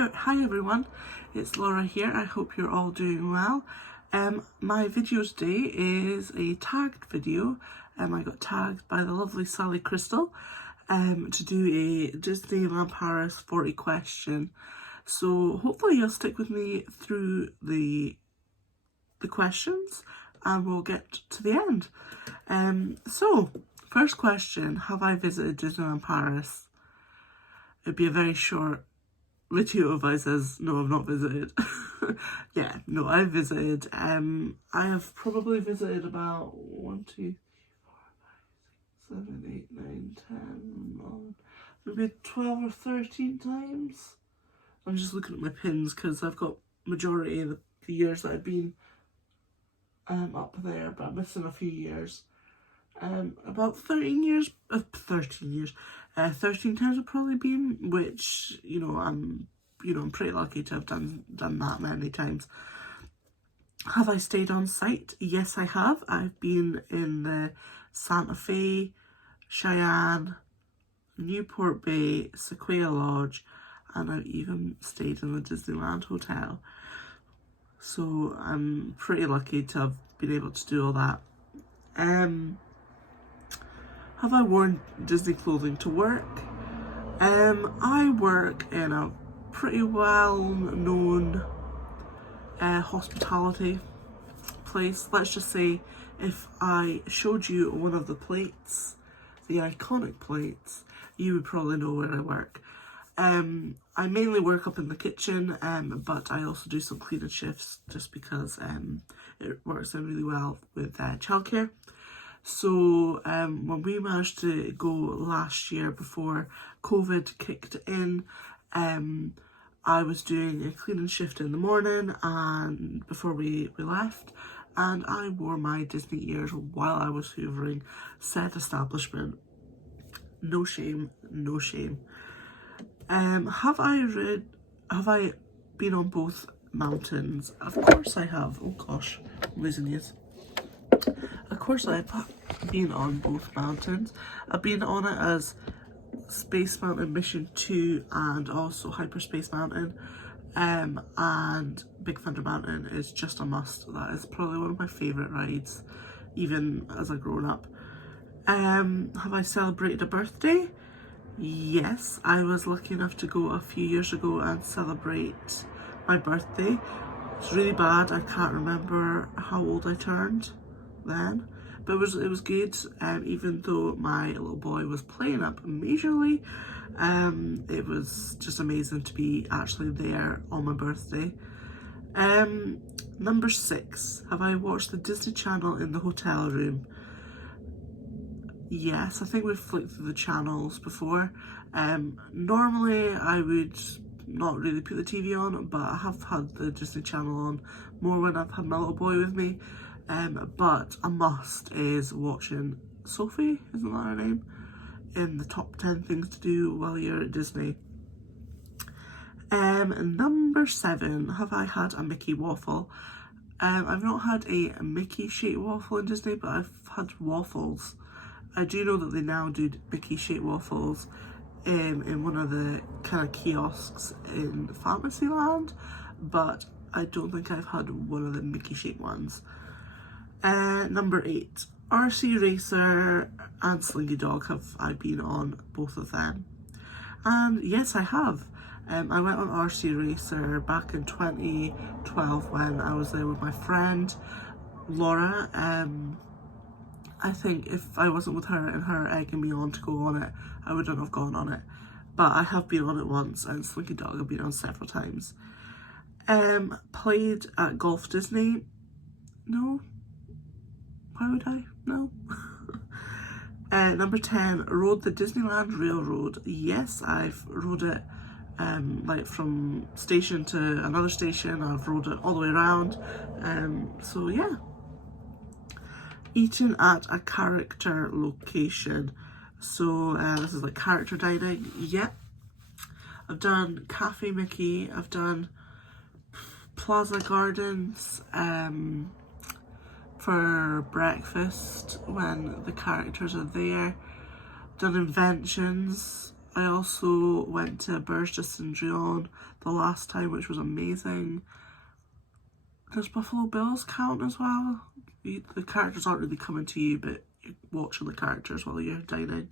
Hi everyone, it's Laura here. I hope you're all doing well. My video today is a tagged video. I got tagged by the lovely Sally Crystal to do a Disneyland Paris 40 question. So hopefully you'll stick with me through the questions and we'll get to the end. So first question, have I visited Disneyland Paris? It'd be a very short video if I says no, I've not visited. Yeah, no, I've visited. I have probably visited about 1, 2, 3, 4, 5, 6, 7, 8, 9, 10, maybe 12 or 13 times. I'm just looking at my pins because I've got majority of the years that I've been up there, but I'm missing a few years. About 13 years, 13 times I've probably been, which, I'm pretty lucky to have done that many times. Have I stayed on site? Yes, I have. I've been in the Santa Fe, Cheyenne, Newport Bay, Sequoia Lodge, and I've even stayed in the Disneyland Hotel. So I'm pretty lucky to have been able to do all that. Have I worn Disney clothing to work? I work in a pretty well-known hospitality place. Let's just say if I showed you one of the plates, the iconic plates, you would probably know where I work. I mainly work up in the kitchen, but I also do some cleaning shifts just because it works in really well with childcare. So when we managed to go last year before COVID kicked in, I was doing a cleaning shift in the morning and before we left, and I wore my Disney ears while I was hoovering said establishment. No shame, no shame. Have I been on both mountains? Of course I have. Oh gosh, I'm losing these. Of course I've been on both mountains. I've been on it as Space Mountain Mission 2 and also Hyperspace Mountain. And Big Thunder Mountain is just a must. That is probably one of my favourite rides, even as a grown up. Have I celebrated a birthday? Yes, I was lucky enough to go a few years ago and celebrate my birthday. It's really bad, I can't remember how old I turned then, but it was good. Even though my little boy was playing up majorly, it was just amazing to be actually there on my birthday. Number 6, have I watched the Disney Channel in the hotel room? Yes, I think we've flicked through the channels before. Normally I would not really put the TV on, but I have had the Disney Channel on more when I've had my little boy with me. But a must is watching Sophie, isn't that her name, in the top 10 things to do while you're at Disney. Number 7, have I had a Mickey waffle? I've not had a Mickey shaped waffle in Disney, but I've had waffles. I do know that they now do Mickey shaped waffles in one of the kind of kiosks in Fantasyland, but I don't think I've had one of the Mickey shaped ones. Number 8, RC Racer and Slinky Dog, have I been on both of them? And yes, I have. I went on RC Racer back in 2012 when I was there with my friend Laura. I think if I wasn't with her and her egging me on to go on it, I wouldn't have gone on it. But I have been on it once, and Slinky Dog I've been on several times. Played at Golf Disney? No. Why would I? No. Number 10, rode the Disneyland Railroad. Yes, I've rode it like from station to another station. I've rode it all the way around. So yeah. Eating at a character location. So this is like character dining. Yeah. I've done Cafe Mickey. I've done Plaza Gardens for breakfast when the characters are there. Done Inventions I also went to Burj de Cendrillon the last time, which was amazing. Does Buffalo Bills count as well? The characters aren't really coming to you, but you're watching the characters while you're dining.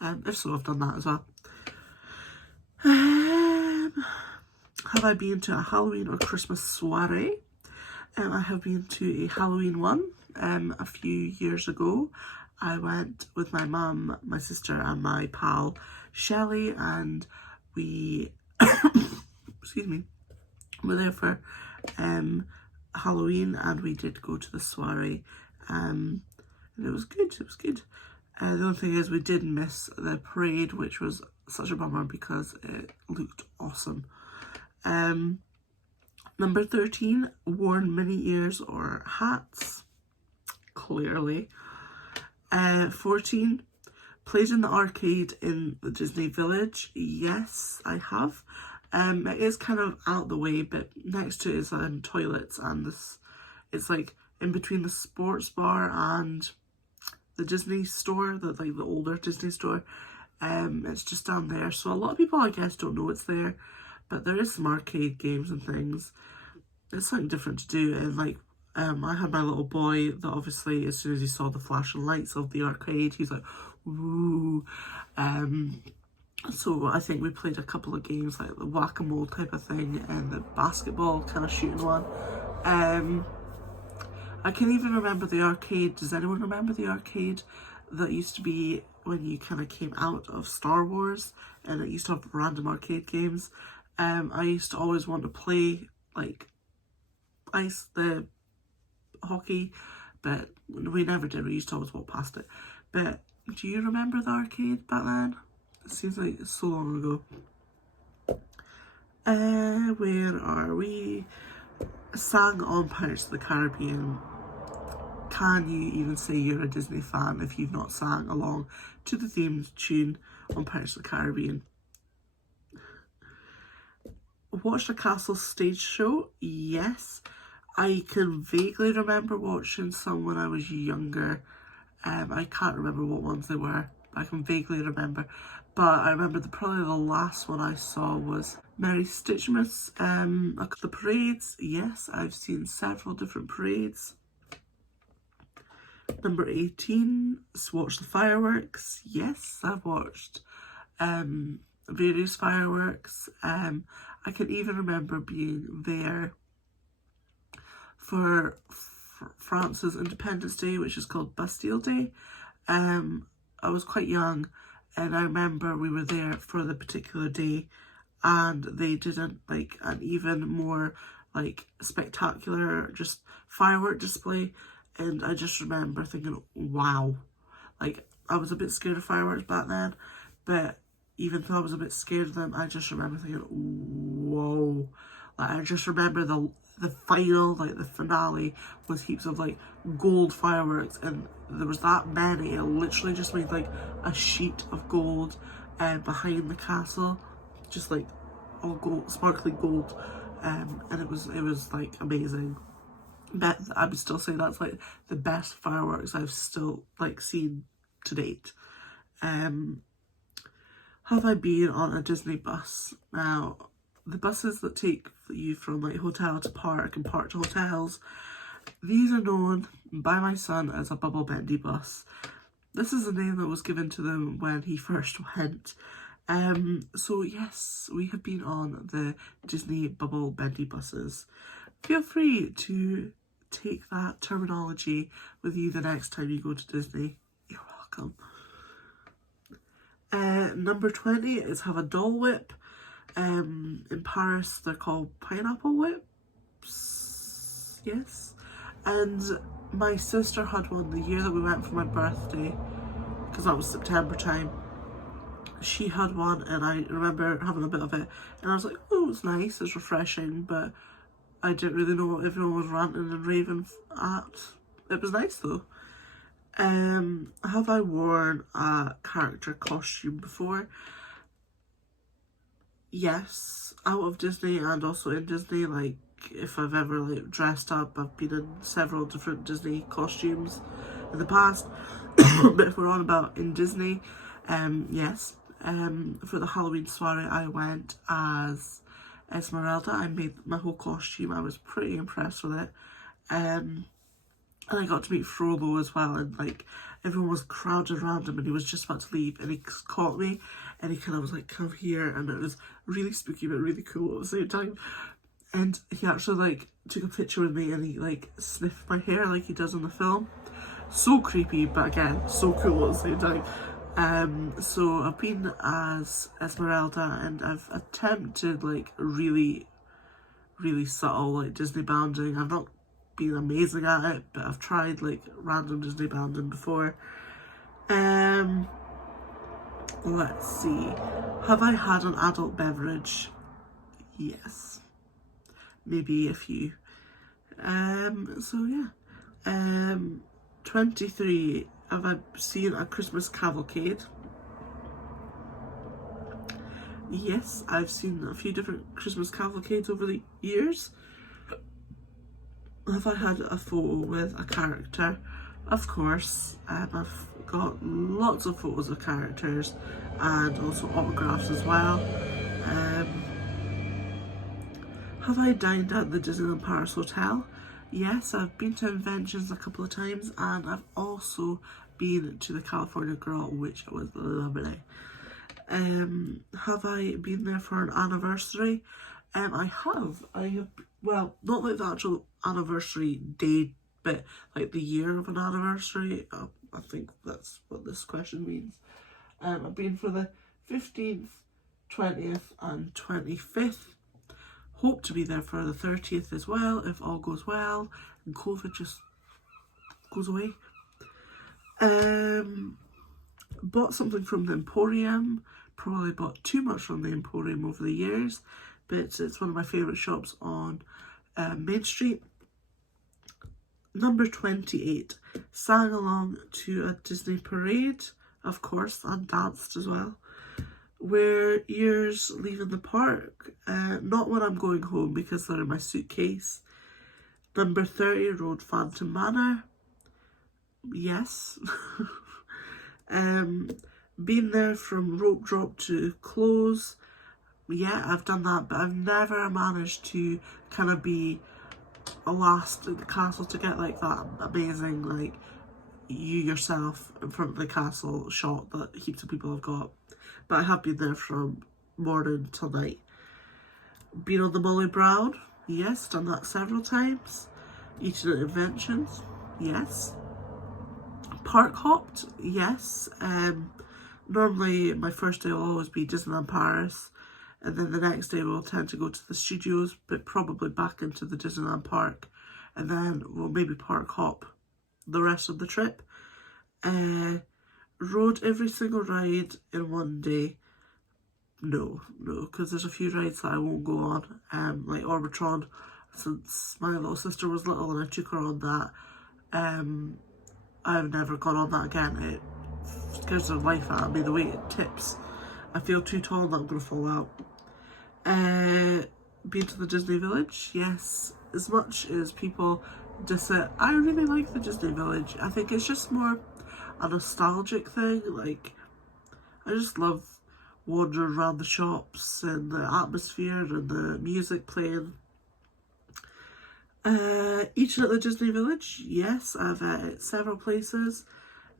If so, I've done that as well. Have I been to a Halloween or Christmas soiree? I have been to a Halloween one a few years ago. I went with my mum, my sister and my pal Shelley, and we excuse me, were there for Halloween, and we did go to the soiree, and it was good. The only thing is we did miss the parade, which was such a bummer because it looked awesome. Number 13, worn mini ears or hats, clearly. 14, played in the arcade in the Disney Village. Yes, I have. It is kind of out the way, but next to it is toilets, and it's like in between the sports bar and the Disney store, the older Disney store. It's just down there, so a lot of people, I guess, don't know it's there, but there is some arcade games and things. It's something different to do, and I had my little boy that obviously as soon as he saw the flashing lights of the arcade, he's like, ooh. So I think we played a couple of games like the whack-a-mole type of thing and the basketball kind of shooting one. I can even remember the arcade. Does anyone remember the arcade that used to be when you kind of came out of Star Wars, and it used to have random arcade games? I used to always want to play like the hockey, but we never did. We used to always walk past it. But do you remember the arcade back then? It seems like it's so long ago. Where are we? Sang on Pirates of the Caribbean. Can you even say you're a Disney fan if you've not sang along to the theme tune on Pirates of the Caribbean? Watched a castle stage show? Yes. I can vaguely remember watching some when I was younger. I can't remember what ones they were. I can vaguely remember. But I remember probably the last one I saw was Mary Stitchmas. The parades, yes, I've seen several different parades. Number 18, watch the fireworks. Yes, I've watched various fireworks. I can even remember being there for France's Independence Day, which is called Bastille Day. I was quite young, and I remember we were there for the particular day, and they did an even more spectacular just firework display, and I just remember thinking, wow. I was a bit scared of fireworks back then, but even though I was a bit scared of them, I just remember thinking, whoa. I just remember the final, the finale was heaps of gold fireworks, and there was that many. It literally just made a sheet of gold behind the castle, just all gold, sparkly gold, and it was amazing. But I would still say that's the best fireworks I've still seen to date. Have I been on a Disney bus? Now, the buses that take you from hotel to park and park to hotels, these are known by my son as a bubble bendy bus. This is the name that was given to them when he first went. So yes, we have been on the Disney bubble bendy buses. Feel free to take that terminology with you the next time you go to Disney. You're welcome. Number 20 is have a Dole Whip. In Paris, they're called pineapple whips. Yes. And my sister had one the year that we went for my birthday, because that was September time. She had one, and I remember having a bit of it, and I was like, oh, it's nice, it's refreshing, but I didn't really know what everyone was ranting and raving at. It was nice though. Have I worn a character costume before? Yes, out of Disney and also in Disney. If I've ever dressed up, I've been in several different Disney costumes in the past. But if we're on about in Disney, yes, For the Halloween soiree, I went as Esmeralda. I made my whole costume. I was pretty impressed with it. And I got to meet Frollo as well, and like everyone was crowded around him, and he was just about to leave, and he caught me, and he kind of was like, "Come here," and it was really spooky but really cool at the same time. And he actually like took a picture with me, and he like sniffed my hair like he does in the film. So creepy, but again, so cool at the same time. So I've been as Esmeralda, and I've attempted like really subtle like Disney bounding. I've not been amazing at it, but I've tried like random Disney bounding before. Let's see. Have I had an adult beverage? Yes. Maybe a few. So yeah. 23. Have I seen a Christmas cavalcade? Yes, I've seen a few different Christmas cavalcades over the years. Have I had a photo with a character? Of course. I've got lots of photos of characters and also autographs as well. Have I dined at the Disneyland Paris Hotel? Yes, I've been to Inventions a couple of times, and I've also been to the California Grill, which was lovely. Have I been there for an anniversary? I have, well, not like the actual anniversary day, but like the year of an anniversary. I think that's what this question means. I've been for the 15th, 20th and 25th. Hope to be there for the 30th as well, if all goes well and COVID just goes away. Bought something from the Emporium. Probably bought too much from the Emporium over the years, but it's one of my favourite shops on Main Street. Number 28. Sang along to a Disney parade, of course, and danced as well. Wear ears leaving the park. Not when I'm going home because they're in my suitcase. Number 30. Rode Phantom Manor. Yes. Been there from rope drop to close. Yeah, I've done that, but I've never managed to kind of be last at the castle to get like that amazing like you yourself in front of the castle shot that heaps of people have got. But I have been there from morning till night. Been on the Molly Brown? Yes, done that several times. Eaten at Inventions? Yes. Park hopped? Yes. Normally my first day will always be Disneyland Paris, and then the next day we'll tend to go to the studios, but probably back into the Disneyland park, and then we'll maybe park hop the rest of the trip. Rode every single ride in one day. No, because there's a few rides that I won't go on, like Orbitron, since my little sister was little and I took her on that. I've never gone on that again. It scares the life out of me, the way it tips. I feel too tall and I'm going to fall out. Been to the Disney Village? Yes. As much as people diss it, I really like the Disney Village. I think it's just more a nostalgic thing. Like, I just love wandering around the shops and the atmosphere and the music playing. Eating at the Disney Village? Yes, I've at several places.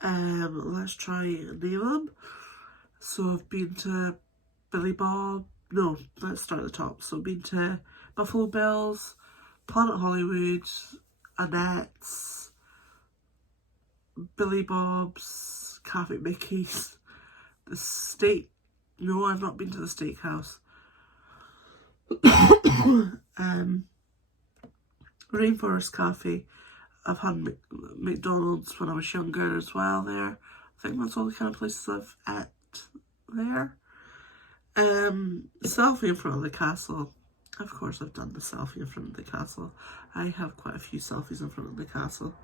Let's try and name them. So I've been to Billy Bob. No, let's start at the top. So I've been to Buffalo Bill's, Planet Hollywood, Annette's, Billy Bob's, Cafe Mickey's, the steak. No, I've not been to the steakhouse. Rainforest Cafe. I've had McDonald's when I was younger as well there. I think that's all the kind of places I've ate there. Selfie in front of the castle. Of course I've done the selfie in front of the castle. I have quite a few selfies in front of the castle.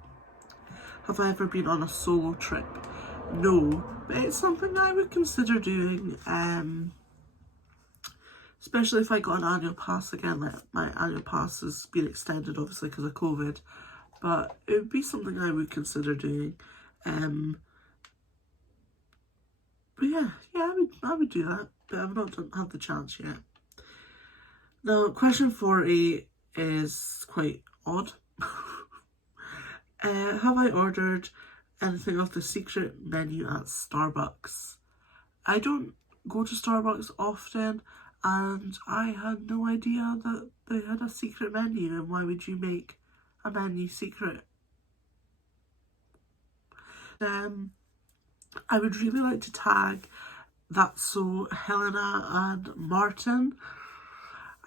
Have I ever been on a solo trip? No, but it's something I would consider doing. Especially if I got an annual pass again. Like my annual pass has been extended obviously because of COVID. But it would be something I would consider doing. But But yeah, I would do that, but I've not had the chance yet. Now, question 40 is quite odd. Have I ordered anything off the secret menu at Starbucks? I don't go to Starbucks often, and I had no idea that they had a secret menu, and why would you make a menu secret? I would really like to tag That's So Helena and Martin.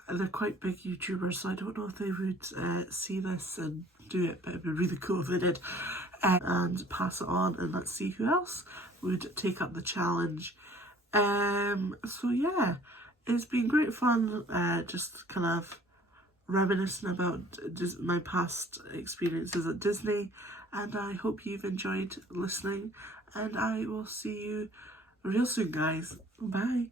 They're quite big YouTubers, so I don't know if they would see this and do it, but it'd be really cool if they did. And pass it on, and let's see who else would take up the challenge. So yeah, it's been great fun, just kind of reminiscing about my past experiences at Disney, and I hope you've enjoyed listening, and I will see you real soon, guys. Bye.